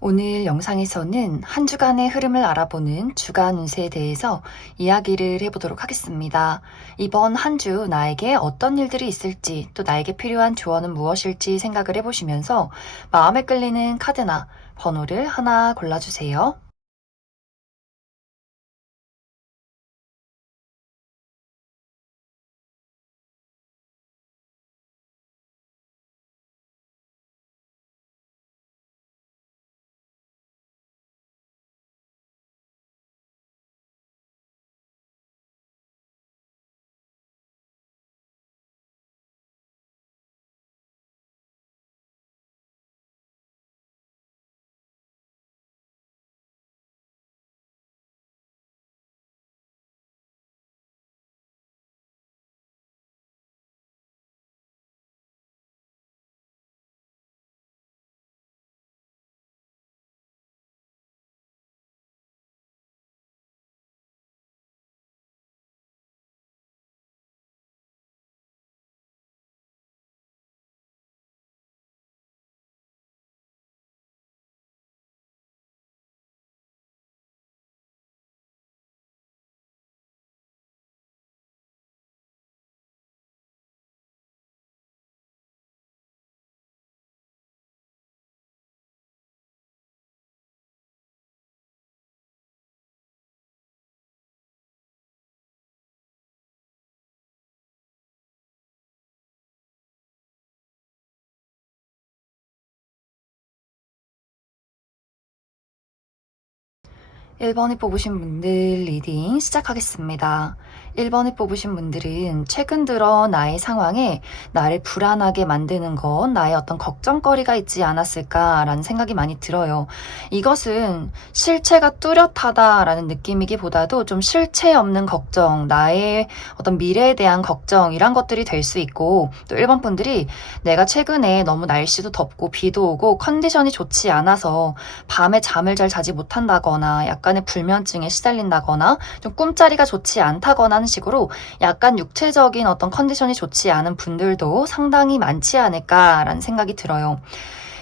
오늘 영상에서는 한 주간의 흐름을 알아보는 주간 운세에 대해서 이야기를 해보도록 하겠습니다. 이번 한 주 나에게 어떤 일들이 있을지 또 나에게 필요한 조언은 무엇일지 생각을 해보시면서 마음에 끌리는 카드나 번호를 하나 골라주세요. 1번에 뽑으신 분들 리딩 시작하겠습니다. 1번에 뽑으신 분들은 최근 들어 나의 상황에 나를 불안하게 만드는 건 나의 어떤 걱정거리가 있지 않았을까라는 생각이 많이 들어요. 이것은 실체가 뚜렷하다라는 느낌이기보다도 좀 실체 없는 걱정, 나의 어떤 미래에 대한 걱정 이런 것들이 될 수 있고, 또 1번 분들이 내가 최근에 너무 날씨도 덥고 비도 오고 컨디션이 좋지 않아서 밤에 잠을 잘 자지 못한다거나 약간의 불면증에 시달린다거나 좀 꿈자리가 좋지 않다거나 하는 식으로 약간 육체적인 어떤 컨디션이 좋지 않은 분들도 상당히 많지 않을까라는 생각이 들어요.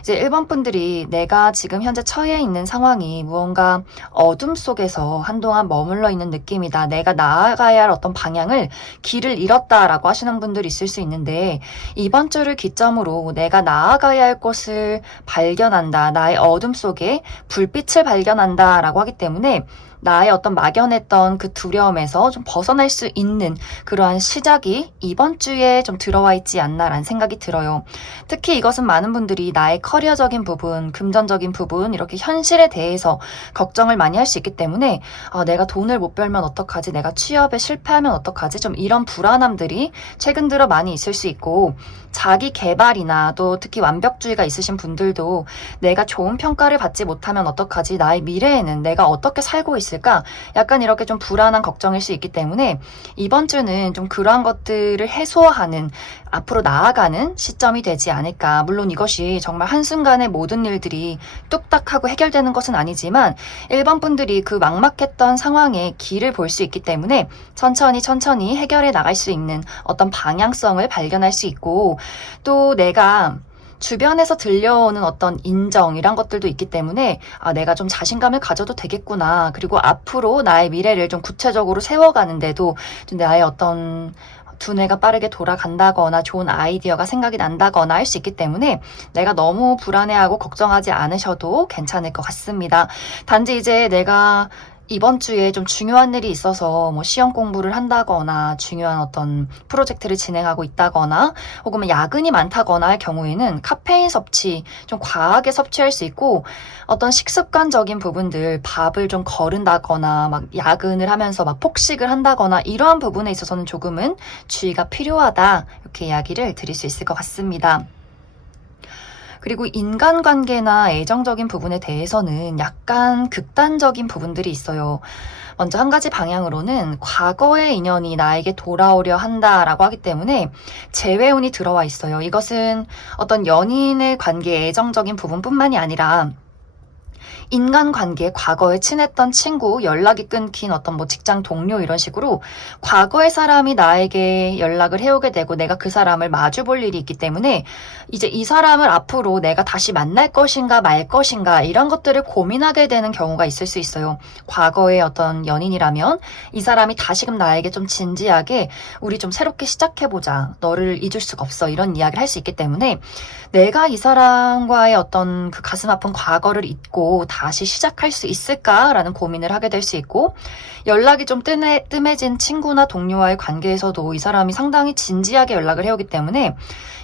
이제 1번 분들이 내가 지금 현재 처해 있는 상황이 무언가 어둠 속에서 한동안 머물러 있는 느낌이다. 내가 나아가야 할 어떤 방향을 길을 잃었다라고 하시는 분들이 있을 수 있는데, 이번 주를 기점으로 내가 나아가야 할 곳을 발견한다. 나의 어둠 속에 불빛을 발견한다라고 하기 때문에 나의 어떤 막연했던 그 두려움에서 좀 벗어날 수 있는 그러한 시작이 이번 주에 좀 들어와 있지 않나라는 생각이 들어요. 특히 이것은 많은 분들이 나의 커리어적인 부분, 금전적인 부분, 이렇게 현실에 대해서 걱정을 많이 할 수 있기 때문에 내가 돈을 못 벌면 어떡하지? 내가 취업에 실패하면 어떡하지? 좀 이런 불안함들이 최근 들어 많이 있을 수 있고, 자기 개발이나 또 특히 완벽주의가 있으신 분들도 내가 좋은 평가를 받지 못하면 어떡하지? 나의 미래에는 내가 어떻게 살고 있을까? 약간 이렇게 좀 불안한 걱정일 수 있기 때문에 이번 주는 좀 그러한 것들을 해소하는, 앞으로 나아가는 시점이 되지 않을까. 물론 이것이 정말 한순간에 모든 일들이 뚝딱 하고 해결되는 것은 아니지만 1번 분들이 그 막막했던 상황에 길을 볼 수 있기 때문에 천천히 해결해 나갈 수 있는 어떤 방향성을 발견할 수 있고, 또 내가 주변에서 들려오는 어떤 인정 이런 것들도 있기 때문에 내가 좀 자신감을 가져도 되겠구나. 그리고 앞으로 나의 미래를 좀 구체적으로 세워가는데도 좀 나의 어떤 두뇌가 빠르게 돌아간다거나 좋은 아이디어가 생각이 난다거나 할 수 있기 때문에 내가 너무 불안해하고 걱정하지 않으셔도 괜찮을 것 같습니다. 단지 이제 내가 이번 주에 좀 중요한 일이 있어서 뭐 시험 공부를 한다거나 중요한 어떤 프로젝트를 진행하고 있다거나 혹은 야근이 많다거나 할 경우에는 카페인 섭취 좀 과하게 섭취할 수 있고, 어떤 식습관적인 부분들 밥을 좀 거른다거나 막 야근을 하면서 막 폭식을 한다거나 이러한 부분에 있어서는 조금은 주의가 필요하다, 이렇게 이야기를 드릴 수 있을 것 같습니다. 그리고 인간관계나 애정적인 부분에 대해서는 약간 극단적인 부분들이 있어요. 먼저 한 가지 방향으로는 과거의 인연이 나에게 돌아오려 한다라고 하기 때문에 재회운이 들어와 있어요. 이것은 어떤 연인의 관계, 애정적인 부분뿐만이 아니라 인간관계, 과거에 친했던 친구, 연락이 끊긴 어떤 뭐 직장 동료 이런 식으로 과거의 사람이 나에게 연락을 해오게 되고 내가 그 사람을 마주볼 일이 있기 때문에 이제 이 사람을 앞으로 내가 다시 만날 것인가 말 것인가 이런 것들을 고민하게 되는 경우가 있을 수 있어요. 과거의 어떤 연인이라면 이 사람이 다시금 나에게 좀 진지하게 우리 좀 새롭게 시작해보자. 너를 잊을 수가 없어. 이런 이야기를 할 수 있기 때문에 내가 이 사람과의 어떤 그 가슴 아픈 과거를 잊고 다시 시작할 수 있을까라는 고민을 하게 될 수 있고, 연락이 좀 뜸해진 친구나 동료와의 관계에서도 이 사람이 상당히 진지하게 연락을 해오기 때문에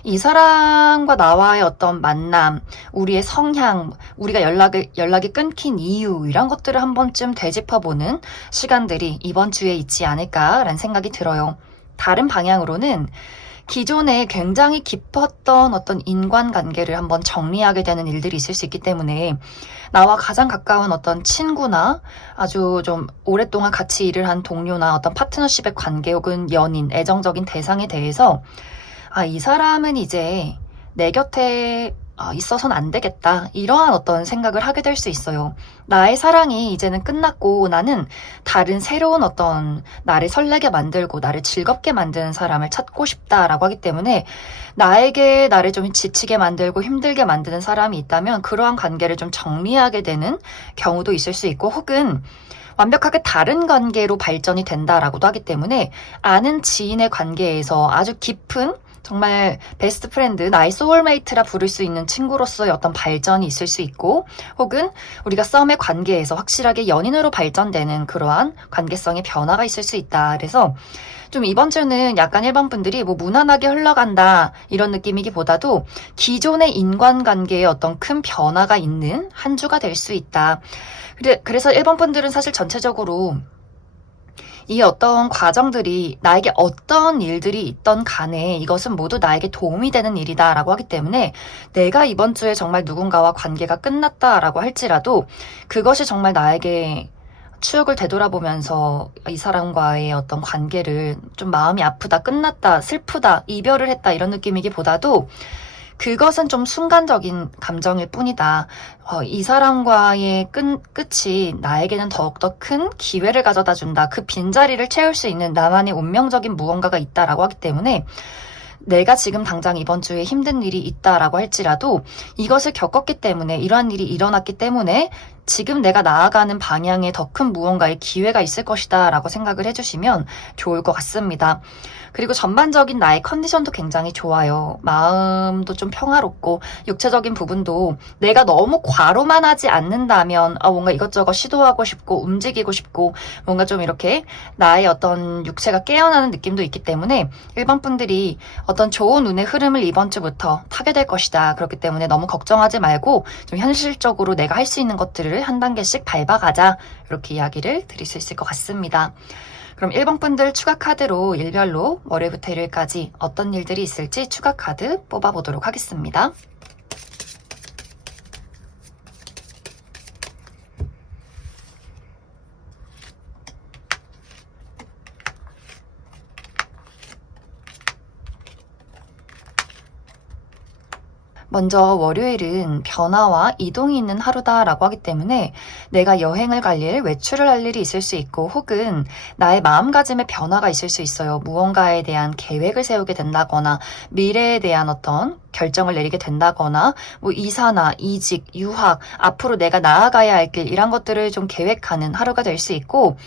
이 사람과 나와의 어떤 만남, 우리의 성향, 우리가 연락이 끊긴 이유 이런 것들을 한 번쯤 되짚어보는 시간들이 이번 주에 있지 않을까라는 생각이 들어요. 다른 방향으로는 기존에 굉장히 깊었던 어떤 인간관계를 한번 정리하게 되는 일들이 있을 수 있기 때문에 나와 가장 가까운 어떤 친구나 아주 좀 오랫동안 같이 일을 한 동료나 어떤 파트너십의 관계 혹은 연인, 애정적인 대상에 대해서 이 사람은 이제 내 곁에 있어서는 안 되겠다. 이러한 어떤 생각을 하게 될 수 있어요. 나의 사랑이 이제는 끝났고 나는 다른 새로운 어떤 나를 설레게 만들고 나를 즐겁게 만드는 사람을 찾고 싶다라고 하기 때문에 나에게 나를 좀 지치게 만들고 힘들게 만드는 사람이 있다면 그러한 관계를 좀 정리하게 되는 경우도 있을 수 있고, 혹은 완벽하게 다른 관계로 발전이 된다라고도 하기 때문에 아는 지인의 관계에서 아주 깊은 정말 베스트 프렌드, 나의 소울메이트라 부를 수 있는 친구로서의 어떤 발전이 있을 수 있고, 혹은 우리가 썸의 관계에서 확실하게 연인으로 발전되는 그러한 관계성의 변화가 있을 수 있다. 그래서 좀 이번 주는 약간 일반 분들이 뭐 무난하게 흘러간다 이런 느낌이기보다도 기존의 인간관계에 어떤 큰 변화가 있는 한 주가 될 수 있다. 그래서 일반 분들은 사실 전체적으로 이 어떤 과정들이 나에게 어떤 일들이 있던 간에 이것은 모두 나에게 도움이 되는 일이다라고 하기 때문에 내가 이번 주에 정말 누군가와 관계가 끝났다라고 할지라도 그것이 정말 나에게 추억을 되돌아보면서 이 사람과의 어떤 관계를 좀 마음이 아프다, 끝났다, 슬프다, 이별을 했다 이런 느낌이기보다도 그것은 좀 순간적인 감정일 뿐이다. 이 사람과의 끝이 나에게는 더욱더 큰 기회를 가져다 준다. 그 빈자리를 채울 수 있는 나만의 운명적인 무언가가 있다라고 하기 때문에 내가 지금 당장 이번 주에 힘든 일이 있다라고 할지라도 이것을 겪었기 때문에, 이러한 일이 일어났기 때문에 지금 내가 나아가는 방향에 더 큰 무언가의 기회가 있을 것이다 라고 생각을 해주시면 좋을 것 같습니다. 그리고 전반적인 나의 컨디션도 굉장히 좋아요. 마음도 좀 평화롭고 육체적인 부분도 내가 너무 과로만 하지 않는다면 뭔가 이것저것 시도하고 싶고 움직이고 싶고 뭔가 좀 이렇게 나의 어떤 육체가 깨어나는 느낌도 있기 때문에 일반 분들이 어떤 좋은 운의 흐름을 이번 주부터 타게 될 것이다. 그렇기 때문에 너무 걱정하지 말고 좀 현실적으로 내가 할 수 있는 것들을 한 단계씩 밟아가자. 이렇게 이야기를 드릴 수 있을 것 같습니다. 그럼 1번 분들 추가 카드로 일별로 월요일부터 일요일까지 어떤 일들이 있을지 추가 카드 뽑아보도록 하겠습니다. 먼저 월요일은 변화와 이동이 있는 하루다라고 하기 때문에 내가 여행을 갈 일, 외출을 할 일이 있을 수 있고, 혹은 나의 마음가짐의 변화가 있을 수 있어요. 무언가에 대한 계획을 세우게 된다거나 미래에 대한 어떤 결정을 내리게 된다거나 뭐 이사나 이직, 유학, 앞으로 내가 나아가야 할 길 이런 것들을 좀 계획하는 하루가 될 수 있고,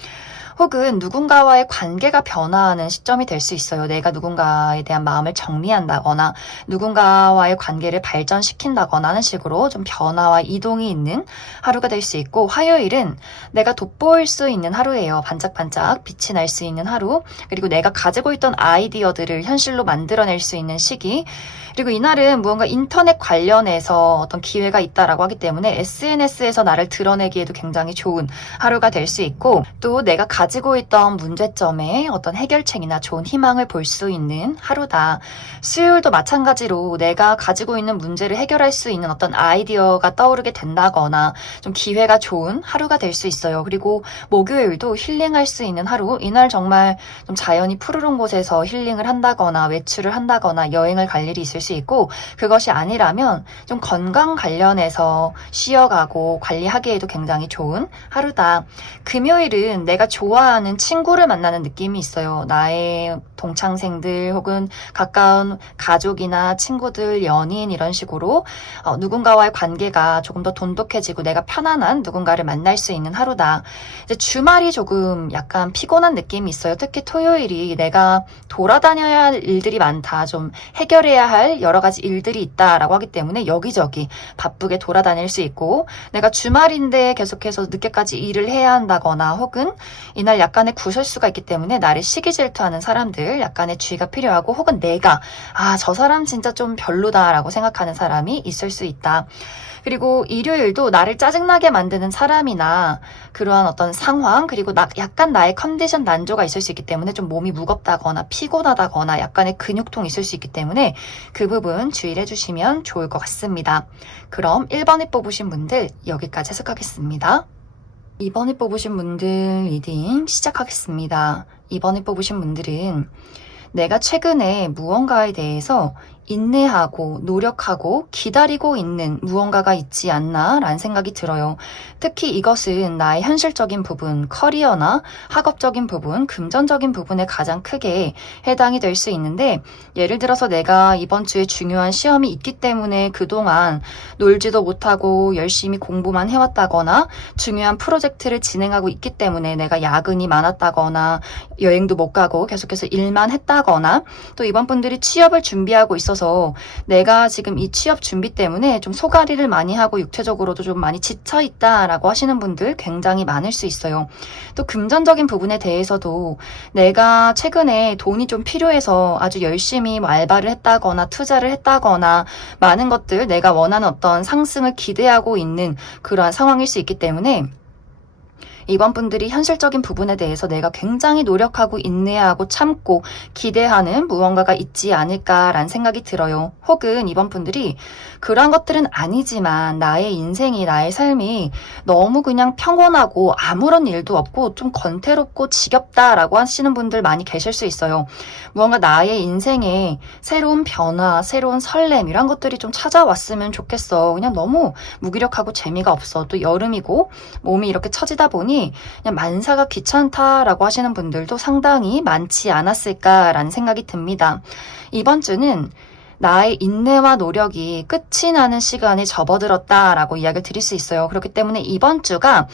혹은 누군가와의 관계가 변화하는 시점이 될 수 있어요. 내가 누군가에 대한 마음을 정리한다거나 누군가와의 관계를 발전시킨다거나 하는 식으로 좀 변화와 이동이 있는 하루가 될 수 있고, 화요일은 내가 돋보일 수 있는 하루예요. 반짝반짝 빛이 날 수 있는 하루, 그리고 내가 가지고 있던 아이디어들을 현실로 만들어낼 수 있는 시기, 그리고 이날은 무언가 인터넷 관련해서 어떤 기회가 있다라고 하기 때문에 SNS에서 나를 드러내기에도 굉장히 좋은 하루가 될 수 있고, 또 내가 가지고 있던 문제점에 어떤 해결책이나 좋은 희망을 볼 수 있는 하루다. 수요일도 마찬가지로 내가 가지고 있는 문제를 해결할 수 있는 어떤 아이디어가 떠오르게 된다거나 좀 기회가 좋은 하루가 될 수 있어요. 그리고 목요일도 힐링할 수 있는 하루, 이날 정말 좀 자연이 푸르른 곳에서 힐링을 한다거나 외출을 한다거나 여행을 갈 일이 있을 수 있고, 그것이 아니라면 좀 건강 관련해서 쉬어가고 관리하기에도 굉장히 좋은 하루다. 금요일은 내가 좋아하는 친구를 만나는 느낌이 있어요. 나의 동창생들 혹은 가까운 가족이나 친구들, 연인 이런 식으로 누군가와의 관계가 조금 더 돈독해지고 내가 편안한 누군가를 만날 수 있는 하루다. 이제 주말이 조금 약간 피곤한 느낌이 있어요. 특히 토요일이 내가 돌아다녀야 할 일들이 많다. 좀 해결해야 할 여러 가지 일들이 있다라고 하기 때문에 여기저기 바쁘게 돌아다닐 수 있고, 내가 주말인데 계속해서 늦게까지 일을 해야 한다거나 혹은 이날 약간의 구설수가 있기 때문에 나를 시기 질투하는 사람들, 약간의 주의가 필요하고, 혹은 내가 저 사람 진짜 좀 별로다라고 생각하는 사람이 있을 수 있다. 그리고 일요일도 나를 짜증나게 만드는 사람이나 그러한 어떤 상황, 그리고 약간 나의 컨디션 난조가 있을 수 있기 때문에 좀 몸이 무겁다거나 피곤하다거나 약간의 근육통이 있을 수 있기 때문에 그 부분 주의를 해주시면 좋을 것 같습니다. 그럼 1번에 뽑으신 분들 여기까지 해석하겠습니다. 2번에 뽑으신 분들 리딩 시작하겠습니다. 2번에 뽑으신 분들은 내가 최근에 무언가에 대해서 인내하고 노력하고 기다리고 있는 무언가가 있지 않나 라는 생각이 들어요. 특히 이것은 나의 현실적인 부분, 커리어나 학업적인 부분, 금전적인 부분에 가장 크게 해당이 될 수 있는데, 예를 들어서 내가 이번 주에 중요한 시험이 있기 때문에 그동안 놀지도 못하고 열심히 공부만 해왔다거나, 중요한 프로젝트를 진행하고 있기 때문에 내가 야근이 많았다거나 여행도 못 가고 계속해서 일만 했다거나, 또 이번 분들이 취업을 준비하고 있어서 내가 지금 이 취업 준비 때문에 좀 소가리를 많이 하고 육체적으로도 좀 많이 지쳐 있다라고 하시는 분들 굉장히 많을 수 있어요. 또 금전적인 부분에 대해서도 내가 최근에 돈이 좀 필요해서 아주 열심히 알바를 했다거나 투자를 했다거나 많은 것들 내가 원하는 어떤 상승을 기대하고 있는 그러한 상황일 수 있기 때문에 이번 분들이 현실적인 부분에 대해서 내가 굉장히 노력하고 인내하고 참고 기대하는 무언가가 있지 않을까라는 생각이 들어요. 혹은 이번 분들이 그런 것들은 아니지만 나의 인생이, 나의 삶이 너무 그냥 평온하고 아무런 일도 없고 좀 권태롭고 지겹다라고 하시는 분들 많이 계실 수 있어요. 무언가 나의 인생에 새로운 변화, 새로운 설렘 이런 것들이 좀 찾아왔으면 좋겠어. 그냥 너무 무기력하고 재미가 없어. 또 여름이고 몸이 이렇게 처지다 보니 그냥 만사가 귀찮다라고 하시는 분들도 상당히 많지 않았을까라는 생각이 듭니다. 이번 주는 나의 인내와 노력이 끝이 나는 시간에 접어들었다라고 이야기를 드릴 수 있어요. 그렇기 때문에 이번 주가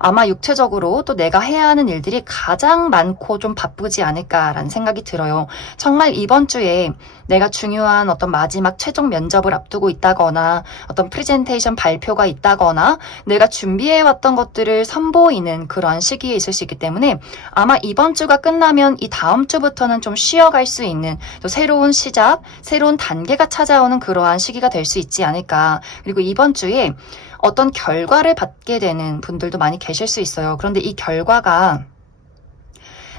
아마 육체적으로 또 내가 해야 하는 일들이 가장 많고 좀 바쁘지 않을까라는 생각이 들어요. 정말 이번 주에 내가 중요한 어떤 마지막 최종 면접을 앞두고 있다거나 어떤 프레젠테이션 발표가 있다거나 내가 준비해왔던 것들을 선보이는 그러한 시기에 있을 수 있기 때문에 아마 이번 주가 끝나면 이 다음 주부터는 좀 쉬어갈 수 있는 또 새로운 시작, 새로운 단계가 찾아오는 그러한 시기가 될 수 있지 않을까. 그리고 이번 주에 어떤 결과를 받게 되는 분들도 많이 계실 수 있어요. 그런데 이 결과가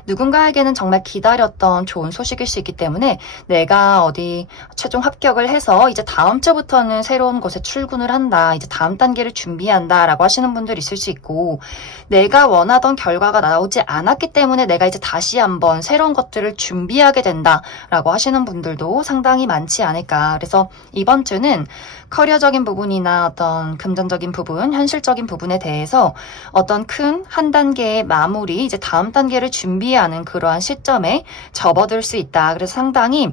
누군가에게는 정말 기다렸던 좋은 소식일 수 있기 때문에 내가 어디 최종 합격을 해서 이제 다음 주부터는 새로운 곳에 출근을 한다, 이제 다음 단계를 준비한다 라고 하시는 분들 있을 수 있고, 내가 원하던 결과가 나오지 않았기 때문에 내가 이제 다시 한번 새로운 것들을 준비하게 된다 라고 하시는 분들도 상당히 많지 않을까. 그래서 이번 주는 커리어적인 부분이나 어떤 금전적인 부분, 현실적인 부분에 대해서 어떤 큰 한 단계의 마무리, 이제 다음 단계를 준비하는 그러한 시점에 접어들 수 있다. 그래서 상당히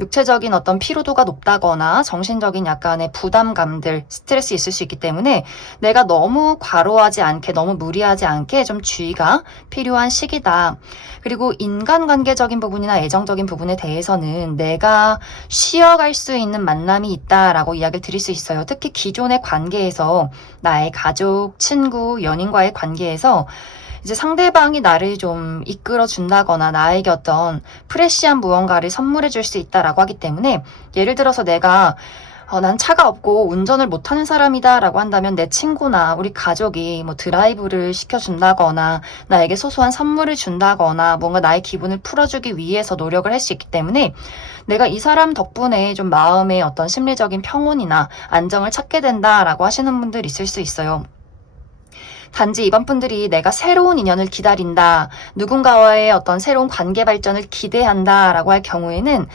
육체적인 어떤 피로도가 높다거나 정신적인 약간의 부담감들, 스트레스 있을 수 있기 때문에 내가 너무 과로하지 않게, 너무 무리하지 않게 좀 주의가 필요한 시기다. 그리고 인간관계적인 부분이나 애정적인 부분에 대해서는 내가 쉬어갈 수 있는 만남이 있다라고 이야기를 드릴 수 있어요. 특히 기존의 관계에서 나의 가족, 친구, 연인과의 관계에서 이제 상대방이 나를 좀 이끌어 준다거나 나에게 어떤 프레시한 무언가를 선물해 줄 수 있다라고 하기 때문에, 예를 들어서 내가 난 차가 없고 운전을 못하는 사람이다 라고 한다면 내 친구나 우리 가족이 뭐 드라이브를 시켜준다거나 나에게 소소한 선물을 준다거나 뭔가 나의 기분을 풀어주기 위해서 노력을 할 수 있기 때문에 내가 이 사람 덕분에 좀 마음의 어떤 심리적인 평온이나 안정을 찾게 된다라고 하시는 분들 있을 수 있어요. 단지 이번 분들이 내가 새로운 인연을 기다린다, 누군가와의 어떤 새로운 관계 발전을 기대한다 라고 할 경우에는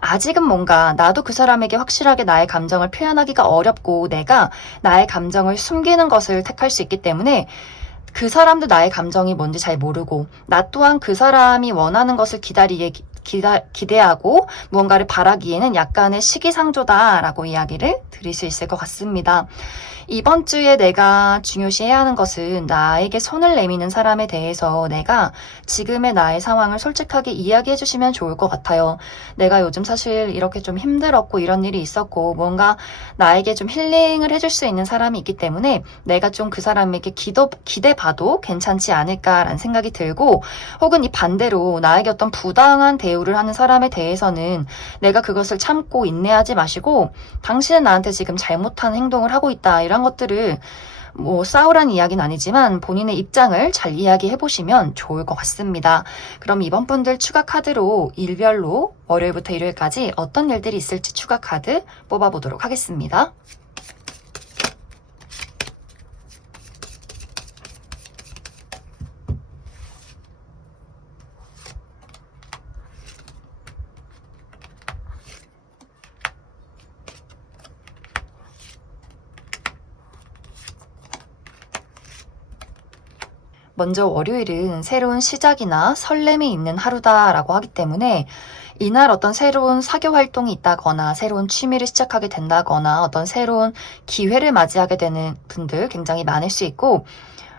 아직은 뭔가 나도 그 사람에게 확실하게 나의 감정을 표현하기가 어렵고 내가 나의 감정을 숨기는 것을 택할 수 있기 때문에 그 사람도 나의 감정이 뭔지 잘 모르고 나 또한 그 사람이 원하는 것을 기대하고 무언가를 바라기에는 약간의 시기상조다라고 이야기를 드릴 수 있을 것 같습니다. 이번 주에 내가 중요시해야 하는 것은 나에게 손을 내미는 사람에 대해서 내가 지금의 나의 상황을 솔직하게 이야기해 주시면 좋을 것 같아요. 내가 요즘 사실 이렇게 좀 힘들었고 이런 일이 있었고 뭔가 나에게 좀 힐링을 해줄 수 있는 사람이 있기 때문에 내가 좀 그 사람에게 기대봐도 괜찮지 않을까라는 생각이 들고 혹은 이 반대로 나에게 어떤 부당한 대우를 하는 사람에 대해서는 내가 그것을 참고 인내하지 마시고 당신은 나한테 지금 잘못한 행동을 하고 있다 이런 것들을 뭐 싸우라는 이야기는 아니지만 본인의 입장을 잘 이야기해 보시면 좋을 것 같습니다. 그럼 이번 분들 추가 카드로 일별로 월요일부터 일요일까지 어떤 일들이 있을지 추가 카드 뽑아보도록 하겠습니다. 먼저 월요일은 새로운 시작이나 설렘이 있는 하루다라고 하기 때문에 이날 어떤 새로운 사교 활동이 있다거나 새로운 취미를 시작하게 된다거나 어떤 새로운 기회를 맞이하게 되는 분들 굉장히 많을 수 있고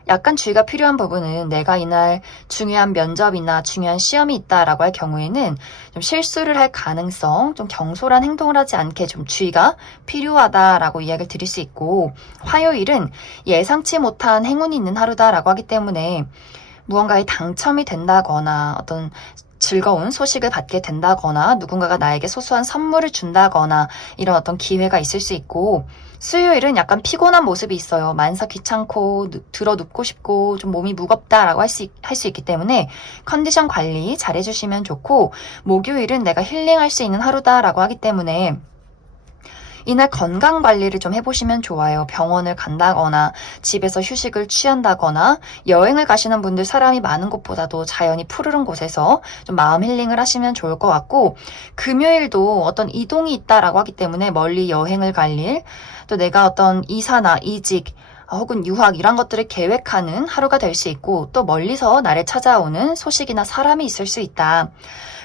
약간 주의가 필요한 부분은 내가 이날 중요한 면접이나 중요한 시험이 있다라고 할 경우에는 좀 실수를 할 가능성, 좀 경솔한 행동을 하지 않게 좀 주의가 필요하다라고 이야기를 드릴 수 있고 화요일은 예상치 못한 행운이 있는 하루다라고 하기 때문에 무언가에 당첨이 된다거나 어떤 즐거운 소식을 받게 된다거나 누군가가 나에게 소소한 선물을 준다거나 이런 어떤 기회가 있을 수 있고 수요일은 약간 피곤한 모습이 있어요. 만사 귀찮고 들어 눕고 싶고 좀 몸이 무겁다라고 할 수 있기 때문에 컨디션 관리 잘 해주시면 좋고 목요일은 내가 힐링할 수 있는 하루다라고 하기 때문에 이날 건강 관리를 좀 해보시면 좋아요. 병원을 간다거나 집에서 휴식을 취한다거나 여행을 가시는 분들 사람이 많은 곳보다도 자연이 푸르른 곳에서 좀 마음 힐링을 하시면 좋을 것 같고 금요일도 어떤 이동이 있다라고 하기 때문에 멀리 여행을 갈 일, 또 내가 어떤 이사나 이직 혹은 유학 이런 것들을 계획하는 하루가 될 수 있고 또 멀리서 나를 찾아오는 소식이나 사람이 있을 수 있다.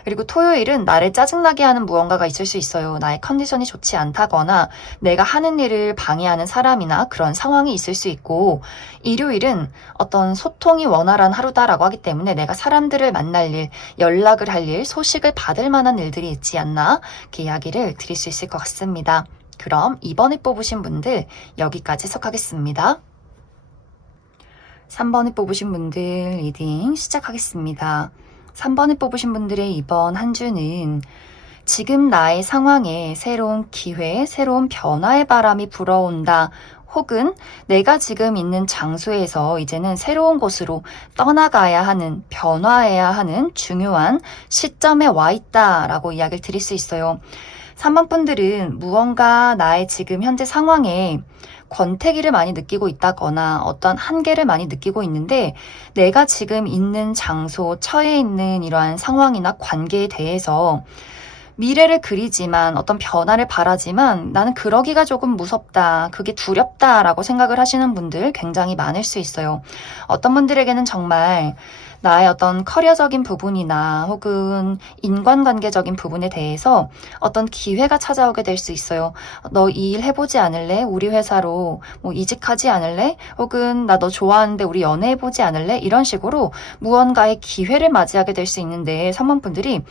그리고 토요일은 나를 짜증나게 하는 무언가가 있을 수 있어요. 나의 컨디션이 좋지 않다거나 내가 하는 일을 방해하는 사람이나 그런 상황이 있을 수 있고 일요일은 어떤 소통이 원활한 하루다라고 하기 때문에 내가 사람들을 만날 일, 연락을 할 일, 소식을 받을 만한 일들이 있지 않나 이렇게 이야기를 드릴 수 있을 것 같습니다. 그럼 이번에 뽑으신 분들 여기까지 해석하겠습니다. 3번에 뽑으신 분들 리딩 시작하겠습니다. 3번에 뽑으신 분들의 이번 한 주는 지금 나의 상황에 새로운 기회, 새로운 변화의 바람이 불어온다. 혹은 내가 지금 있는 장소에서 이제는 새로운 곳으로 떠나가야 하는, 변화해야 하는 중요한 시점에 와 있다라고 이야기를 드릴 수 있어요. 3번 분들은 무언가 나의 지금 현재 상황에 권태기를 많이 느끼고 있다거나 어떤 한계를 많이 느끼고 있는데 내가 지금 있는 장소, 처해 있는 이러한 상황이나 관계에 대해서 미래를 그리지만 어떤 변화를 바라지만 나는 그러기가 조금 무섭다, 그게 두렵다라고 생각을 하시는 분들 굉장히 많을 수 있어요. 어떤 분들에게는 정말 나의 어떤 커리어적인 부분이나 혹은 인간관계적인 부분에 대해서 어떤 기회가 찾아오게 될 수 있어요. 너 이 일 해보지 않을래? 우리 회사로 뭐 이직하지 않을래? 혹은 나 너 좋아하는데 우리 연애해보지 않을래? 이런 식으로 무언가의 기회를 맞이하게 될 수 있는데 사모분들이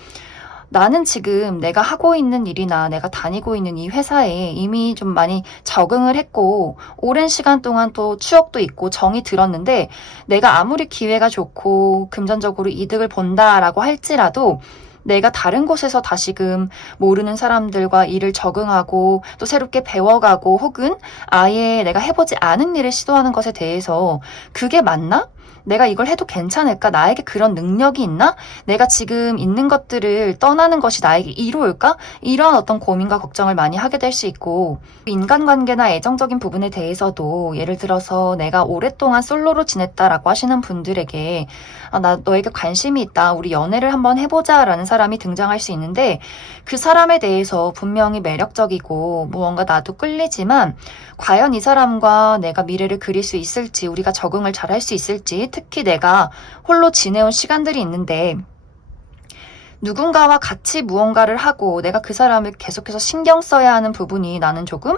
나는 지금 내가 하고 있는 일이나 내가 다니고 있는 이 회사에 이미 좀 많이 적응을 했고 오랜 시간 동안 또 추억도 있고 정이 들었는데 내가 아무리 기회가 좋고 금전적으로 이득을 본다라고 할지라도 내가 다른 곳에서 다시금 모르는 사람들과 일을 적응하고 또 새롭게 배워가고 혹은 아예 내가 해보지 않은 일을 시도하는 것에 대해서 그게 맞나? 내가 이걸 해도 괜찮을까? 나에게 그런 능력이 있나? 내가 지금 있는 것들을 떠나는 것이 나에게 이로울까? 이런 어떤 고민과 걱정을 많이 하게 될 수 있고, 인간관계나 애정적인 부분에 대해서도 예를 들어서 내가 오랫동안 솔로로 지냈다라고 하시는 분들에게 나 너에게 관심이 있다. 우리 연애를 한번 해보자 라는 사람이 등장할 수 있는데 그 사람에 대해서 분명히 매력적이고 무언가 나도 끌리지만 과연 이 사람과 내가 미래를 그릴 수 있을지, 우리가 적응을 잘 할 수 있을지, 특히 내가 홀로 지내온 시간들이 있는데 누군가와 같이 무언가를 하고 내가 그 사람을 계속해서 신경 써야 하는 부분이 나는 조금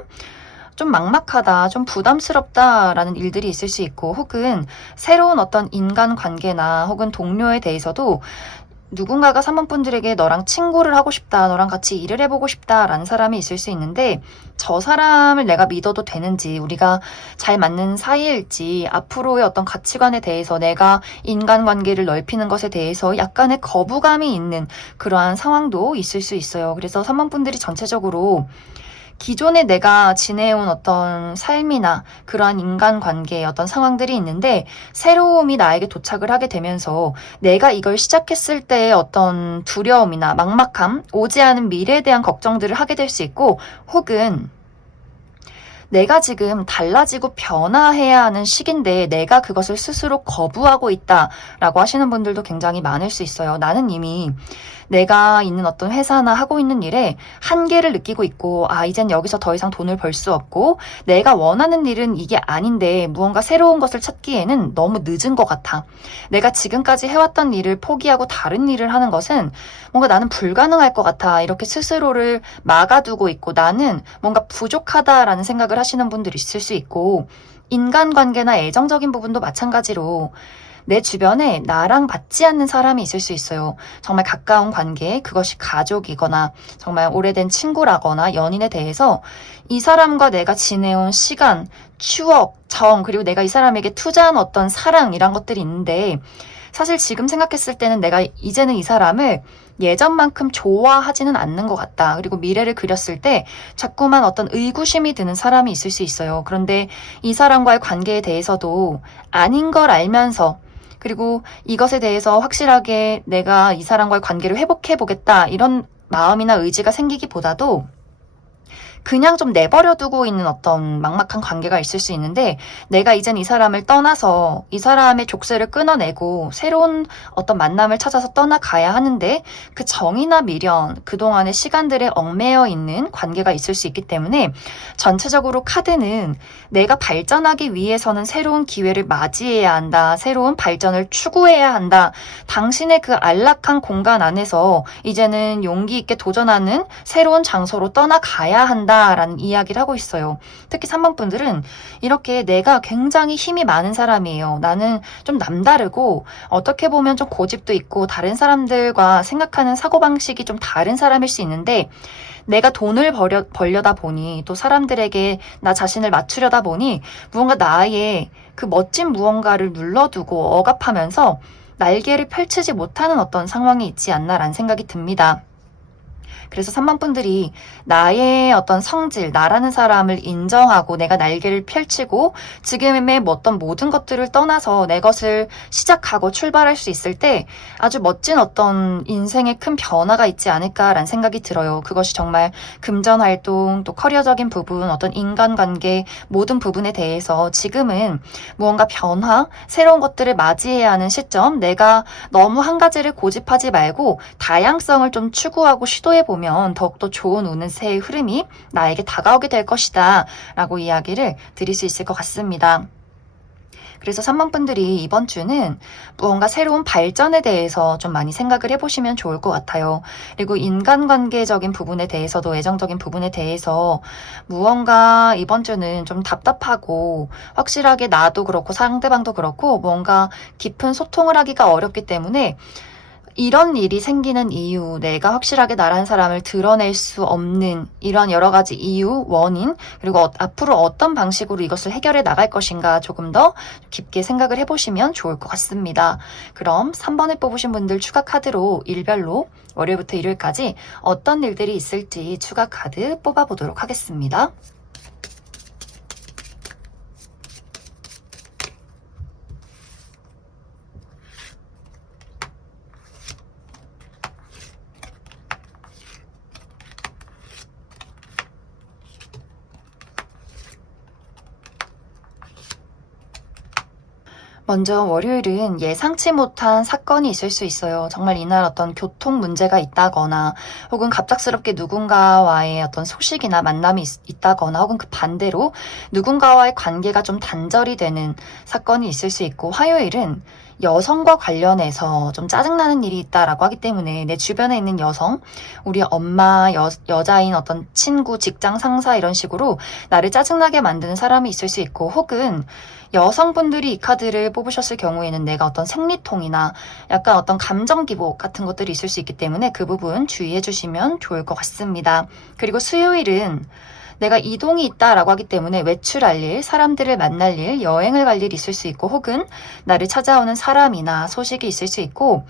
좀 막막하다, 좀 부담스럽다라는 일들이 있을 수 있고, 혹은 새로운 어떤 인간 관계나 혹은 동료에 대해서도 누군가가 사모분들에게 너랑 친구를 하고 싶다, 너랑 같이 일을 해보고 싶다라는 사람이 있을 수 있는데 저 사람을 내가 믿어도 되는지, 우리가 잘 맞는 사이일지, 앞으로의 어떤 가치관에 대해서 내가 인간관계를 넓히는 것에 대해서 약간의 거부감이 있는 그러한 상황도 있을 수 있어요. 그래서 사모분들이 전체적으로 기존에 내가 지내온 어떤 삶이나 그러한 인간관계의 어떤 상황들이 있는데 새로움이 나에게 도착을 하게 되면서 내가 이걸 시작했을 때의 어떤 두려움이나 막막함, 오지 않은 미래에 대한 걱정들을 하게 될 수 있고, 혹은 내가 지금 달라지고 변화해야 하는 시기인데 내가 그것을 스스로 거부하고 있다라고 하시는 분들도 굉장히 많을 수 있어요. 나는 이미 내가 있는 어떤 회사나 하고 있는 일에 한계를 느끼고 있고, 이젠 여기서 더 이상 돈을 벌 수 없고 내가 원하는 일은 이게 아닌데 무언가 새로운 것을 찾기에는 너무 늦은 것 같아. 내가 지금까지 해왔던 일을 포기하고 다른 일을 하는 것은 뭔가 나는 불가능할 것 같아. 이렇게 스스로를 막아두고 있고 나는 뭔가 부족하다라는 생각을 하시는 분들이 있을 수 있고, 인간관계나 애정적인 부분도 마찬가지로 내 주변에 나랑 맞지 않는 사람이 있을 수 있어요. 정말 가까운 관계, 그것이 가족이거나 정말 오래된 친구라거나 연인에 대해서 이 사람과 내가 지내온 시간, 추억, 정, 그리고 내가 이 사람에게 투자한 어떤 사랑, 이런 것들이 있는데 사실 지금 생각했을 때는 내가 이제는 이 사람을 예전만큼 좋아하지는 않는 것 같다. 그리고 미래를 그렸을 때 자꾸만 어떤 의구심이 드는 사람이 있을 수 있어요. 그런데 이 사람과의 관계에 대해서도 아닌 걸 알면서, 그리고 이것에 대해서 확실하게 내가 이 사람과의 관계를 회복해보겠다, 이런 마음이나 의지가 생기기보다도 그냥 좀 내버려두고 있는 어떤 막막한 관계가 있을 수 있는데, 내가 이젠 이 사람을 떠나서 이 사람의 족쇄를 끊어내고 새로운 어떤 만남을 찾아서 떠나가야 하는데 그 정이나 미련, 그동안의 시간들에 얽매여 있는 관계가 있을 수 있기 때문에 전체적으로 카드는 내가 발전하기 위해서는 새로운 기회를 맞이해야 한다, 새로운 발전을 추구해야 한다, 당신의 그 안락한 공간 안에서 이제는 용기 있게 도전하는 새로운 장소로 떠나가야 한다 라는 이야기를 하고 있어요. 특히 3번 분들은 이렇게 내가 굉장히 힘이 많은 사람이에요. 나는 좀 남다르고 어떻게 보면 좀 고집도 있고 다른 사람들과 생각하는 사고방식이 좀 다른 사람일 수 있는데, 내가 돈을 벌려다 보니 또 사람들에게 나 자신을 맞추려다 보니 무언가 나의 그 멋진 무언가를 눌러두고 억압하면서 날개를 펼치지 못하는 어떤 상황이 있지 않나라는 생각이 듭니다. 그래서 3번 분들이 나의 어떤 성질, 나라는 사람을 인정하고 내가 날개를 펼치고 지금의 어떤 모든 것들을 떠나서 내 것을 시작하고 출발할 수 있을 때 아주 멋진 어떤 인생의 큰 변화가 있지 않을까라는 생각이 들어요. 그것이 정말 금전 활동, 또 커리어적인 부분, 어떤 인간관계 모든 부분에 대해서 지금은 무언가 변화, 새로운 것들을 맞이해야 하는 시점, 내가 너무 한 가지를 고집하지 말고 다양성을 좀 추구하고 시도해보면 더욱더 좋은 운세의 흐름이 나에게 다가오게 될 것이다 라고 이야기를 드릴 수 있을 것 같습니다. 그래서 3번 분들이 이번 주는 무언가 새로운 발전에 대해서 좀 많이 생각을 해보시면 좋을 것 같아요. 그리고 인간관계적인 부분에 대해서도, 애정적인 부분에 대해서 무언가 이번 주는 좀 답답하고 확실하게 나도 그렇고 상대방도 그렇고 뭔가 깊은 소통을 하기가 어렵기 때문에 이런 일이 생기는 이유, 내가 확실하게 나란 사람을 드러낼 수 없는 이런 여러 가지 이유, 원인, 그리고 앞으로 어떤 방식으로 이것을 해결해 나갈 것인가 조금 더 깊게 생각을 해보시면 좋을 것 같습니다. 그럼 3번에 뽑으신 분들 추가 카드로 일별로 월요일부터 일요일까지 어떤 일들이 있을지 추가 카드 뽑아보도록 하겠습니다. 먼저 월요일은 예상치 못한 사건이 있을 수 있어요. 정말 이날 어떤 교통 문제가 있다거나 혹은 갑작스럽게 누군가와의 어떤 소식이나 만남이 있다거나 혹은 그 반대로 누군가와의 관계가 좀 단절이 되는 사건이 있을 수 있고, 화요일은 여성과 관련해서 좀 짜증나는 일이 있다라고 하기 때문에 내 주변에 있는 여성, 우리 엄마, 여자인 어떤 친구, 직장 상사 이런 식으로 나를 짜증나게 만드는 사람이 있을 수 있고, 혹은 여성분들이 이 카드를 뽑으셨을 경우에는 내가 어떤 생리통이나 약간 어떤 감정 기복 같은 것들이 있을 수 있기 때문에 그 부분 주의해 주시면 좋을 것 같습니다. 그리고 수요일은 내가 이동이 있다라고 하기 때문에 외출할 일, 사람들을 만날 일, 여행을 갈 일이 있을 수 있고, 혹은 나를 찾아오는 사람이나 소식이 있을 수 있고,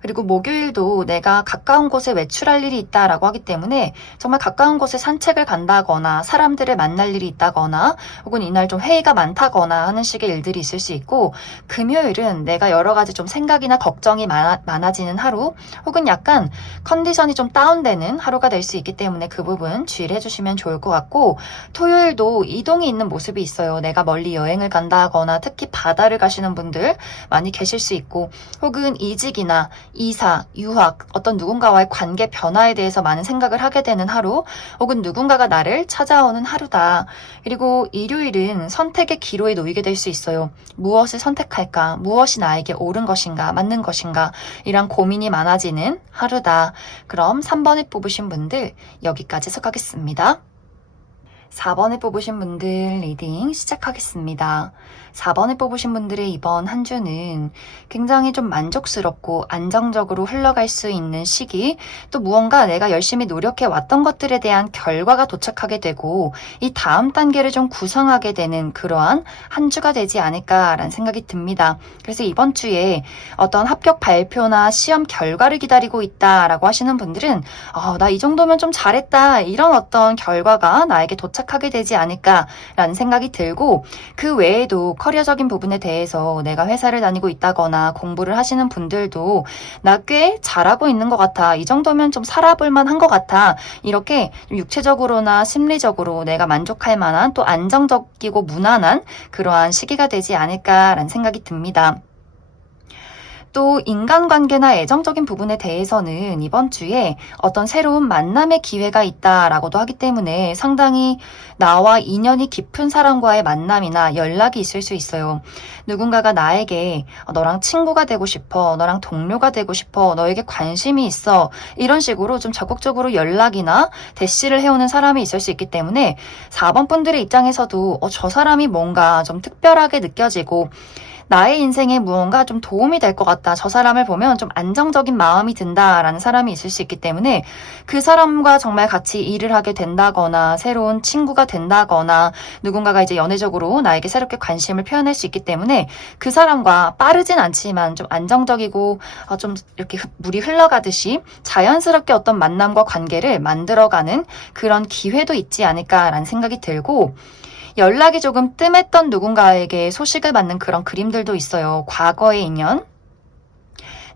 그리고 목요일도 내가 가까운 곳에 외출할 일이 있다라고 하기 때문에 정말 가까운 곳에 산책을 간다거나 사람들을 만날 일이 있다거나 혹은 이날 좀 회의가 많다거나 하는 식의 일들이 있을 수 있고, 금요일은 내가 여러 가지 좀 생각이나 걱정이 많아지는 하루, 혹은 약간 컨디션이 좀 다운되는 하루가 될 수 있기 때문에 그 부분 주의를 해주시면 좋을 것 같고, 토요일도 이동이 있는 모습이 있어요. 내가 멀리 여행을 간다거나 특히 바다를 가시는 분들 많이 계실 수 있고, 혹은 이직이나 이사, 유학, 어떤 누군가와의 관계 변화에 대해서 많은 생각을 하게 되는 하루, 혹은 누군가가 나를 찾아오는 하루다. 그리고 일요일은 선택의 기로에 놓이게 될 수 있어요. 무엇을 선택할까? 무엇이 나에게 옳은 것인가? 맞는 것인가? 이런 고민이 많아지는 하루다. 그럼 3번에 뽑으신 분들 여기까지 해석하겠습니다. 4번에 뽑으신 분들 리딩 시작하겠습니다. 4번에 뽑으신 분들의 이번 한 주는 굉장히 좀 만족스럽고 안정적으로 흘러갈 수 있는 시기, 또 무언가 내가 열심히 노력해 왔던 것들에 대한 결과가 도착하게 되고 이 다음 단계를 좀 구성하게 되는 그러한 한 주가 되지 않을까라는 생각이 듭니다. 그래서 이번 주에 어떤 합격 발표나 시험 결과를 기다리고 있다라고 하시는 분들은 나 이 정도면 좀 잘했다, 이런 어떤 결과가 나에게 도착하게 되지 않을까라는 생각이 들고, 그 외에도 커리어적인 부분에 대해서 내가 회사를 다니고 있다거나 공부를 하시는 분들도 나 꽤 잘하고 있는 것 같아, 이 정도면 좀 살아볼 만한 것 같아, 이렇게 육체적으로나 심리적으로 내가 만족할 만한 또 안정적이고 무난한 그러한 시기가 되지 않을까라는 생각이 듭니다. 또 인간관계나 애정적인 부분에 대해서는 이번 주에 어떤 새로운 만남의 기회가 있다라고도 하기 때문에 상당히 나와 인연이 깊은 사람과의 만남이나 연락이 있을 수 있어요. 누군가가 나에게 너랑 친구가 되고 싶어, 너랑 동료가 되고 싶어, 너에게 관심이 있어, 이런 식으로 좀 적극적으로 연락이나 대시를 해오는 사람이 있을 수 있기 때문에 4번 분들의 입장에서도 저 사람이 뭔가 좀 특별하게 느껴지고 나의 인생에 무언가 좀 도움이 될 것 같다, 저 사람을 보면 좀 안정적인 마음이 든다라는 사람이 있을 수 있기 때문에 그 사람과 정말 같이 일을 하게 된다거나 새로운 친구가 된다거나 누군가가 이제 연애적으로 나에게 새롭게 관심을 표현할 수 있기 때문에 그 사람과 빠르진 않지만 좀 안정적이고 좀 이렇게 물이 흘러가듯이 자연스럽게 어떤 만남과 관계를 만들어가는 그런 기회도 있지 않을까라는 생각이 들고, 연락이 조금 뜸했던 누군가에게 소식을 받는 그런 그림들도 있어요. 과거의 인연,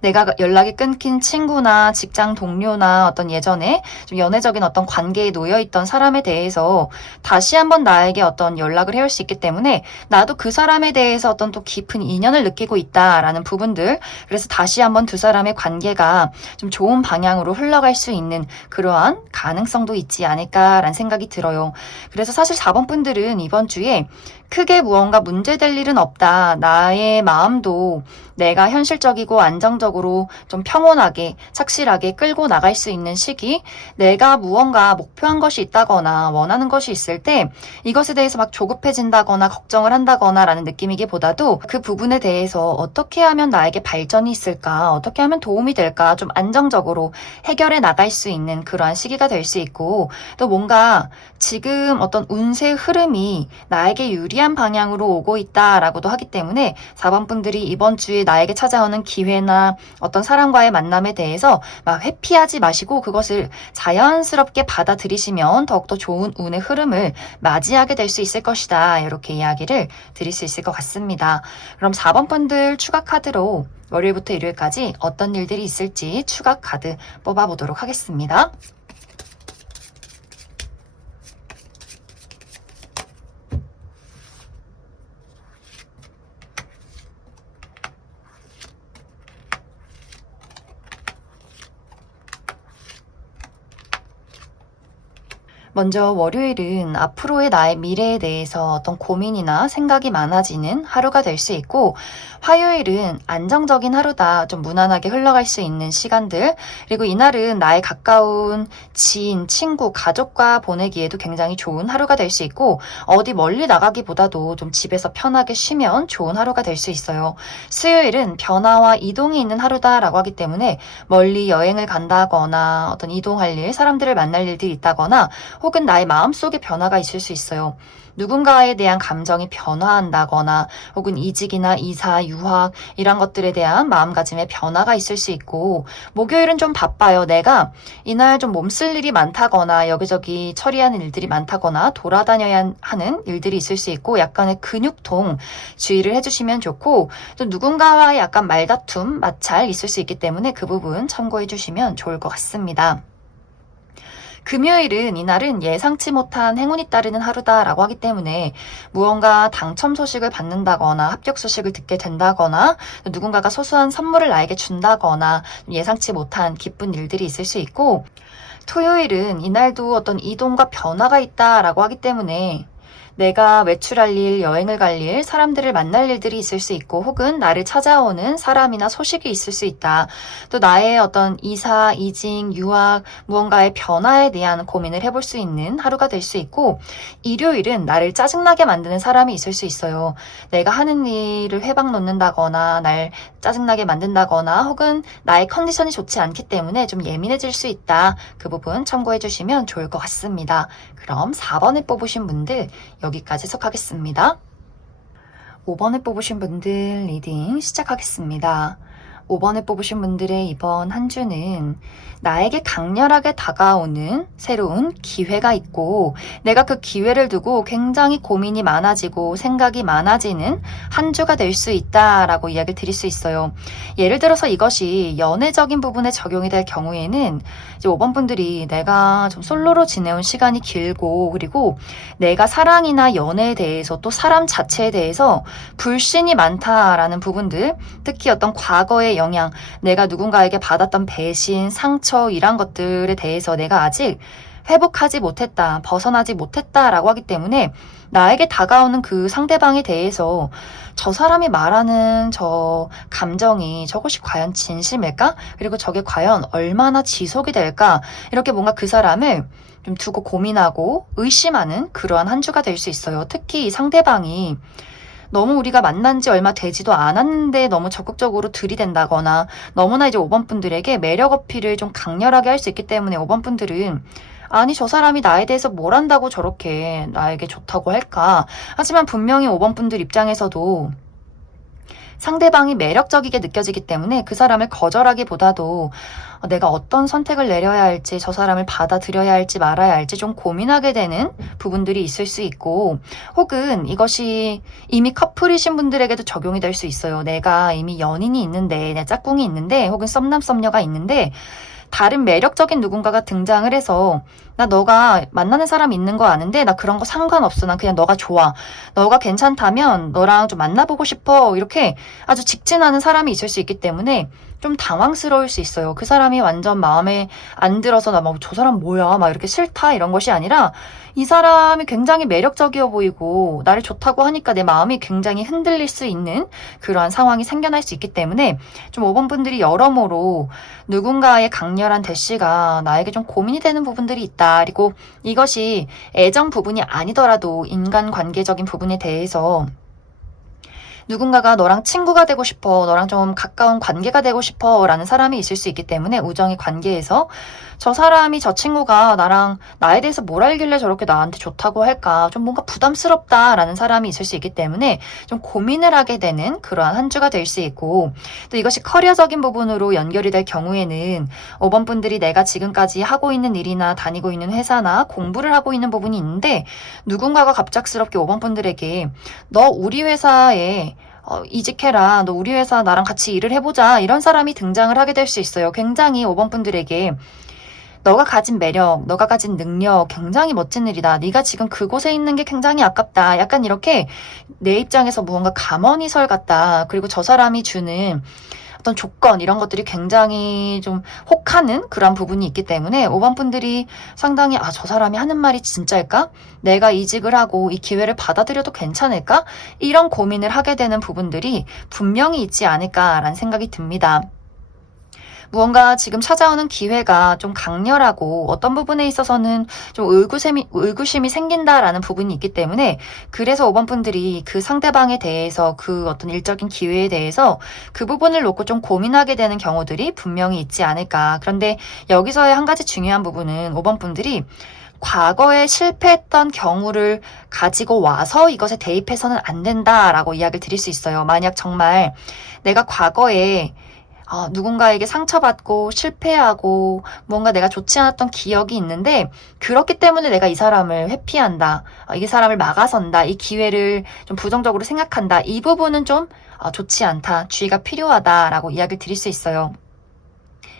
내가 연락이 끊긴 친구나 직장 동료나 어떤 예전에 좀 연애적인 어떤 관계에 놓여있던 사람에 대해서 다시 한번 나에게 어떤 연락을 해올 수 있기 때문에 나도 그 사람에 대해서 어떤 또 깊은 인연을 느끼고 있다라는 부분들, 그래서 다시 한번 두 사람의 관계가 좀 좋은 방향으로 흘러갈 수 있는 그러한 가능성도 있지 않을까라는 생각이 들어요. 그래서 사실 4번 분들은 이번 주에 크게 무언가 문제될 일은 없다. 나의 마음도 내가 현실적이고 안정적으로 좀 평온하게, 착실하게 끌고 나갈 수 있는 시기, 내가 무언가 목표한 것이 있다거나 원하는 것이 있을 때 이것에 대해서 막 조급해진다거나 걱정을 한다거나 라는 느낌이기보다도 그 부분에 대해서 어떻게 하면 나에게 발전이 있을까, 어떻게 하면 도움이 될까, 좀 안정적으로 해결해 나갈 수 있는 그러한 시기가 될 수 있고, 또 뭔가 지금 어떤 운세 흐름이 나에게 유리한 방향으로 오고 있다라고도 하기 때문에 4번 분들이 이번 주에 나에게 찾아오는 기회나 어떤 사람과의 만남에 대해서 막 회피하지 마시고 그것을 자연스럽게 받아들이시면 더욱더 좋은 운의 흐름을 맞이하게 될 수 있을 것이다. 이렇게 이야기를 드릴 수 있을 것 같습니다. 그럼 4번 분들 추가 카드로 월요일부터 일요일까지 어떤 일들이 있을지 추가 카드 뽑아보도록 하겠습니다. 먼저 월요일은 앞으로의 나의 미래에 대해서 어떤 고민이나 생각이 많아지는 하루가 될 수 있고, 화요일은 안정적인 하루다. 좀 무난하게 흘러갈 수 있는 시간들, 그리고 이날은 나의 가까운 지인, 친구, 가족과 보내기에도 굉장히 좋은 하루가 될 수 있고, 어디 멀리 나가기보다도 좀 집에서 편하게 쉬면 좋은 하루가 될 수 있어요. 수요일은 변화와 이동이 있는 하루다라고 하기 때문에 멀리 여행을 간다거나 어떤 이동할 일, 사람들을 만날 일들이 있다거나 혹은 나의 마음속에 변화가 있을 수 있어요. 누군가에 대한 감정이 변화한다거나 혹은 이직이나 이사, 유학 이런 것들에 대한 마음가짐의 변화가 있을 수 있고, 목요일은 좀 바빠요. 내가 이날 좀 몸쓸 일이 많다거나 여기저기 처리하는 일들이 많다거나 돌아다녀야 하는 일들이 있을 수 있고, 약간의 근육통 주의를 해주시면 좋고, 또 누군가와의 약간 말다툼, 마찰 있을 수 있기 때문에 그 부분 참고해 주시면 좋을 것 같습니다. 금요일은 이날은 예상치 못한 행운이 따르는 하루다라고 하기 때문에 무언가 당첨 소식을 받는다거나 합격 소식을 듣게 된다거나 누군가가 소소한 선물을 나에게 준다거나 예상치 못한 기쁜 일들이 있을 수 있고, 토요일은 이날도 어떤 이동과 변화가 있다라고 하기 때문에 내가 외출할 일, 여행을 갈 일, 사람들을 만날 일들이 있을 수 있고, 혹은 나를 찾아오는 사람이나 소식이 있을 수 있다. 또 나의 어떤 이사, 이직, 유학, 무언가의 변화에 대한 고민을 해볼 수 있는 하루가 될 수 있고, 일요일은 나를 짜증나게 만드는 사람이 있을 수 있어요. 내가 하는 일을 회방 놓는다거나, 날 짜증나게 만든다거나, 혹은 나의 컨디션이 좋지 않기 때문에 좀 예민해질 수 있다. 그 부분 참고해 주시면 좋을 것 같습니다. 그럼 4번을 뽑으신 분들 여기까지 해석하겠습니다. 5번을 뽑으신 분들 리딩 시작하겠습니다. 5번을 뽑으신 분들의 이번 한 주는 나에게 강렬하게 다가오는 새로운 기회가 있고, 내가 그 기회를 두고 굉장히 고민이 많아지고 생각이 많아지는 한 주가 될 수 있다라고 이야기를 드릴 수 있어요. 예를 들어서 이것이 연애적인 부분에 적용이 될 경우에는 이제 5번 분들이 내가 좀 솔로로 지내온 시간이 길고, 그리고 내가 사랑이나 연애에 대해서 또 사람 자체에 대해서 불신이 많다라는 부분들, 특히 어떤 과거의 영향, 내가 누군가에게 받았던 배신, 상처 이런 것들에 대해서 내가 아직 회복하지 못했다, 벗어나지 못했다라고 하기 때문에 나에게 다가오는 그 상대방에 대해서 저 사람이 말하는 저 감정이 저것이 과연 진심일까? 그리고 저게 과연 얼마나 지속이 될까? 이렇게 뭔가 그 사람을 좀 두고 고민하고 의심하는 그러한 한 주가 될 수 있어요. 특히 이 상대방이 너무 우리가 만난 지 얼마 되지도 않았는데 너무 적극적으로 들이댄다거나 너무나 이제 5번 분들에게 매력 어필을 좀 강렬하게 할 수 있기 때문에 5번 분들은 아니 저 사람이 나에 대해서 뭘 안다고 저렇게 나에게 좋다고 할까? 하지만 분명히 5번 분들 입장에서도 상대방이 매력적이게 느껴지기 때문에 그 사람을 거절하기보다도 내가 어떤 선택을 내려야 할지, 저 사람을 받아들여야 할지 말아야 할지 좀 고민하게 되는 부분들이 있을 수 있고, 혹은 이것이 이미 커플이신 분들에게도 적용이 될 수 있어요. 내가 이미 연인이 있는데, 내 짝꿍이 있는데, 혹은 썸남 썸녀가 있는데 다른 매력적인 누군가가 등장을 해서 나 너가 만나는 사람 있는 거 아는데 나 그런 거 상관없어. 난 그냥 너가 좋아. 너가 괜찮다면 너랑 좀 만나보고 싶어. 이렇게 아주 직진하는 사람이 있을 수 있기 때문에 좀 당황스러울 수 있어요. 그 사람이 완전 마음에 안 들어서 나 막 저 사람 뭐야 막 이렇게 싫다 이런 것이 아니라 이 사람이 굉장히 매력적이어 보이고 나를 좋다고 하니까 내 마음이 굉장히 흔들릴 수 있는 그러한 상황이 생겨날 수 있기 때문에 좀 5번 분들이 여러모로 누군가의 강렬한 대시가 나에게 좀 고민이 되는 부분들이 있다. 그리고 이것이 애정 부분이 아니더라도 인간관계적인 부분에 대해서 누군가가 너랑 친구가 되고 싶어, 너랑 좀 가까운 관계가 되고 싶어 라는 사람이 있을 수 있기 때문에 우정의 관계에서 저 사람이, 저 친구가 나에 대해서 뭘 알길래 저렇게 나한테 좋다고 할까, 좀 뭔가 부담스럽다 라는 사람이 있을 수 있기 때문에 좀 고민을 하게 되는 그러한 한 주가 될 수 있고, 또 이것이 커리어적인 부분으로 연결이 될 경우에는 5번 분들이 내가 지금까지 하고 있는 일이나 다니고 있는 회사나 공부를 하고 있는 부분이 있는데 누군가가 갑작스럽게 5번 분들에게 너 우리 회사에 이직해라. 너 우리 회사 나랑 같이 일을 해보자. 이런 사람이 등장을 하게 될 수 있어요. 굉장히 5번 분들에게 너가 가진 매력, 너가 가진 능력 굉장히 멋진 일이다. 네가 지금 그곳에 있는 게 굉장히 아깝다. 약간 이렇게 내 입장에서 무언가 감언이설 같다. 그리고 저 사람이 주는 어떤 조건 이런 것들이 굉장히 좀 혹하는 그런 부분이 있기 때문에 5번 분들이 상당히 저 사람이 하는 말이 진짜일까? 내가 이직을 하고 이 기회를 받아들여도 괜찮을까? 이런 고민을 하게 되는 부분들이 분명히 있지 않을까라는 생각이 듭니다. 무언가 지금 찾아오는 기회가 좀 강렬하고 어떤 부분에 있어서는 좀 의구심이 생긴다라는 부분이 있기 때문에 그래서 5번 분들이 그 상대방에 대해서 그 어떤 일적인 기회에 대해서 그 부분을 놓고 좀 고민하게 되는 경우들이 분명히 있지 않을까. 그런데 여기서의 한 가지 중요한 부분은 5번 분들이 과거에 실패했던 경우를 가지고 와서 이것에 대입해서는 안 된다라고 이야기를 드릴 수 있어요. 만약 정말 내가 과거에 누군가에게 상처받고 실패하고 뭔가 내가 좋지 않았던 기억이 있는데 그렇기 때문에 내가 이 사람을 회피한다. 이 사람을 막아선다. 이 기회를 좀 부정적으로 생각한다. 이 부분은 좀 좋지 않다. 주의가 필요하다라고 이야기를 드릴 수 있어요.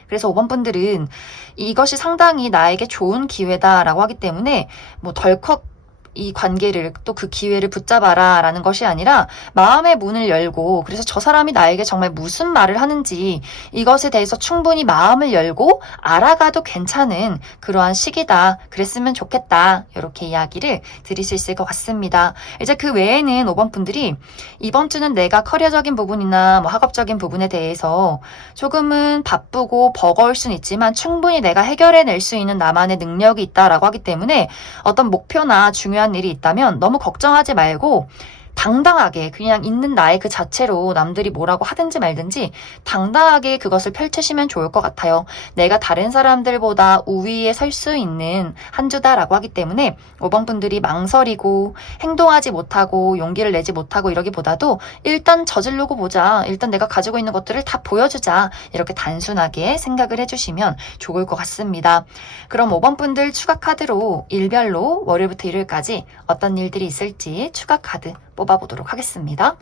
그래서 5번 분들은 이것이 상당히 나에게 좋은 기회다라고 하기 때문에 뭐 덜컥 이 관계를 또 그 기회를 붙잡아라 라는 것이 아니라 마음의 문을 열고 그래서 저 사람이 나에게 정말 무슨 말을 하는지 이것에 대해서 충분히 마음을 열고 알아가도 괜찮은 그러한 시기다. 그랬으면 좋겠다. 이렇게 이야기를 드릴 수 있을 것 같습니다. 이제 그 외에는 5번 분들이 이번 주는 내가 커리어적인 부분이나 뭐 학업적인 부분에 대해서 조금은 바쁘고 버거울 수는 있지만 충분히 내가 해결해낼 수 있는 나만의 능력이 있다라고 하기 때문에 어떤 목표나 중요한 일이 있다면 너무 걱정하지 말고 당당하게 그냥 있는 나의 그 자체로 남들이 뭐라고 하든지 말든지 당당하게 그것을 펼치시면 좋을 것 같아요. 내가 다른 사람들보다 우위에 설 수 있는 한 주다라고 하기 때문에 5번 분들이 망설이고 행동하지 못하고 용기를 내지 못하고 이러기보다도 일단 저지르고 보자. 일단 내가 가지고 있는 것들을 다 보여주자. 이렇게 단순하게 생각을 해주시면 좋을 것 같습니다. 그럼 5번 분들 추가 카드로 일별로 월요일부터 일요일까지 어떤 일들이 있을지 추가 카드 뽑아보도록 하겠습니다.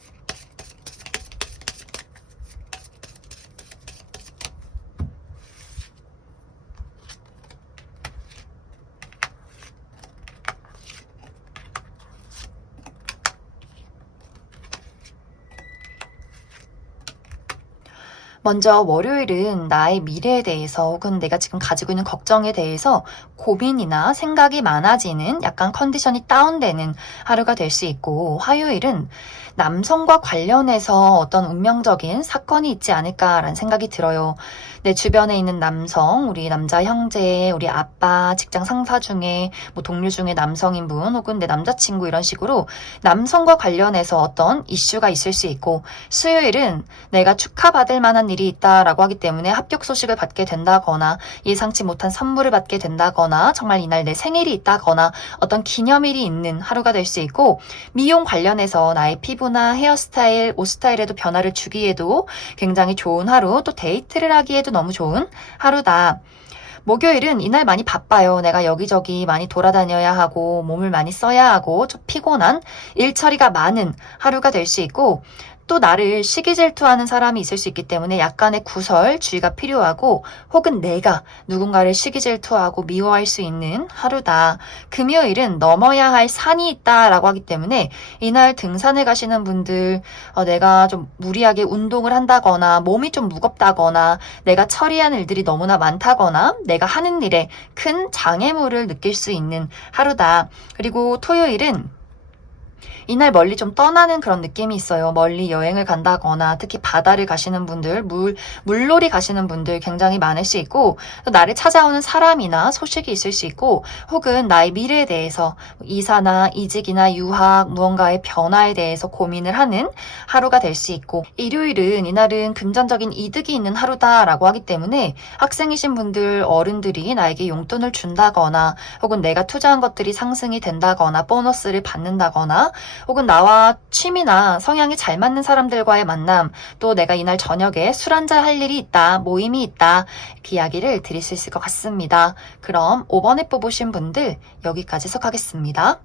먼저 월요일은 나의 미래에 대해서 혹은 내가 지금 가지고 있는 걱정에 대해서 고민이나 생각이 많아지는 약간 컨디션이 다운되는 하루가 될 수 있고, 화요일은 남성과 관련해서 어떤 운명적인 사건이 있지 않을까라는 생각이 들어요. 내 주변에 있는 남성, 우리 남자 형제, 우리 아빠, 직장 상사 중에 뭐 동료 중에 남성인 분 혹은 내 남자친구 이런 식으로 남성과 관련해서 어떤 이슈가 있을 수 있고, 수요일은 내가 축하받을 만한 일이 있다라고 하기 때문에 합격 소식을 받게 된다거나 예상치 못한 선물을 받게 된다거나 정말 이날 내 생일이 있다거나 어떤 기념일이 있는 하루가 될 수 있고, 미용 관련해서 나의 피부나 헤어스타일, 옷 스타일에도 변화를 주기에도 굉장히 좋은 하루, 또 데이트를 하기에도 너무 좋은 하루다. 목요일은 이날 많이 바빠요. 내가 여기저기 많이 돌아다녀야 하고 몸을 많이 써야 하고 좀 피곤한 일 처리가 많은 하루가 될 수 있고, 또 나를 시기 질투하는 사람이 있을 수 있기 때문에 약간의 구설, 주의가 필요하고 혹은 내가 누군가를 시기 질투하고 미워할 수 있는 하루다. 금요일은 넘어야 할 산이 있다라고 하기 때문에 이날 등산을 가시는 분들, 내가 좀 무리하게 운동을 한다거나 몸이 좀 무겁다거나 내가 처리한 일들이 너무나 많다거나 내가 하는 일에 큰 장애물을 느낄 수 있는 하루다. 그리고 토요일은 이날 멀리 좀 떠나는 그런 느낌이 있어요. 멀리 여행을 간다거나 특히 바다를 가시는 분들, 물놀이 가시는 분들 굉장히 많을 수 있고 또 나를 찾아오는 사람이나 소식이 있을 수 있고 혹은 나의 미래에 대해서 이사나 이직이나 유학, 무언가의 변화에 대해서 고민을 하는 하루가 될 수 있고 일요일은 이날은 금전적인 이득이 있는 하루다라고 하기 때문에 학생이신 분들, 어른들이 나에게 용돈을 준다거나 혹은 내가 투자한 것들이 상승이 된다거나 보너스를 받는다거나 혹은 나와 취미나 성향이 잘 맞는 사람들과의 만남, 또 내가 이날 저녁에 술 한잔 할 일이 있다, 모임이 있다, 그 이야기를 드릴 수 있을 것 같습니다. 그럼 5번에 뽑으신 분들 여기까지 해석하겠습니다.